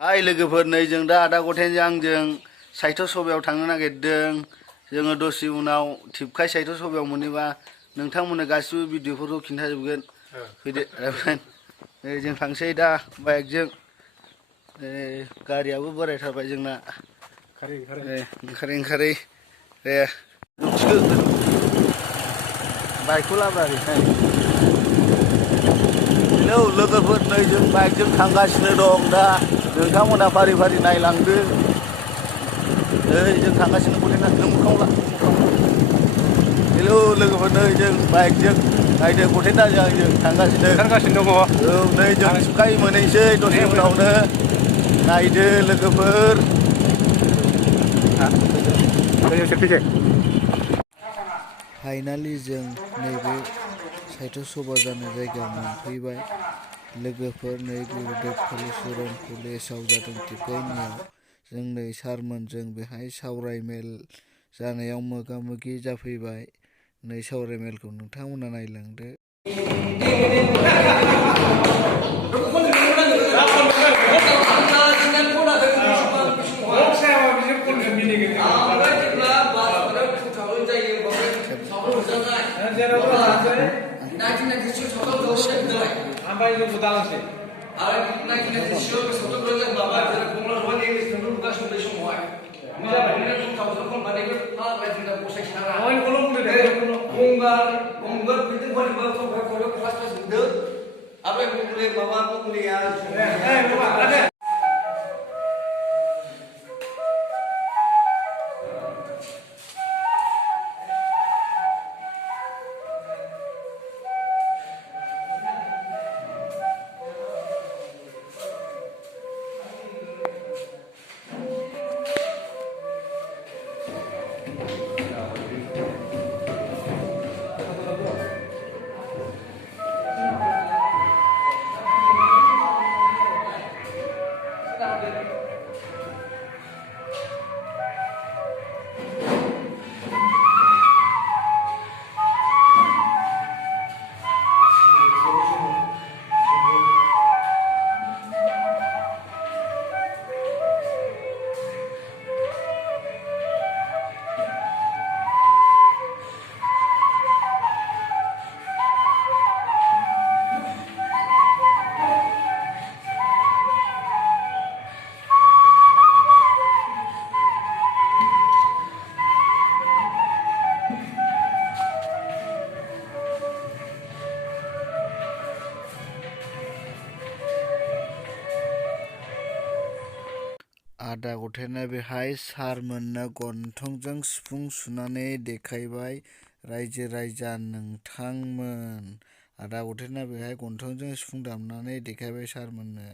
हाय लोगोफोर, नै जों दा आदा गथेनजों आंजों साइट सभायाव थांनो नागिरदों। जोङो दसे उनाव tipkai साइट सभायाव मोनोबा नोंथांमोननो गासिबो भिडिअफोरखौ खिन्थाजोबगोन। फैदो नै जों थांसै दा बाइकजों। गारियाबो बोरायथारबाय जोंना। ओंखारै बाइकखौ लाब्रा ओरैहाय। हेलौ लोगोफोर, नै जों बाइकजों थांगासिनो दं दा। नोंथांमोना फारि फारि नायलांदो। नै जों थांगासिनो गथेना नों मोखाङाव ला। हेलौ लोगोफोर, नै जों बाइकजों नायदो गथेनाजों आंजों थांगासिनो दङ। औ नै जों tipkai मोनहैसै दसे उनावनो। नायदो लोगोफोर। फाइनालि जों नैबे साइट सभा जानाय जायगायाव मोनफैबाय। लोगोफोर, नै गुरुदेव कालिचरण कलेजाव जादों tipkaiनियाव। जों नै सारमोनजों बेहाय सावराय मेल जानायाव मोगा मोगि जाफैबाय। नै सावराय मेलखौ नोंथांमोना नायलांदो। आदा गथेना बेहाय सारमोननो गन्थंजों सिफुं सुनानै देखायबाय। रायजो राजा नोंथांमोन, आदा गथेना बेहाय गन्थंजों सिफुं दामनानै देखायबाय सारमोननो।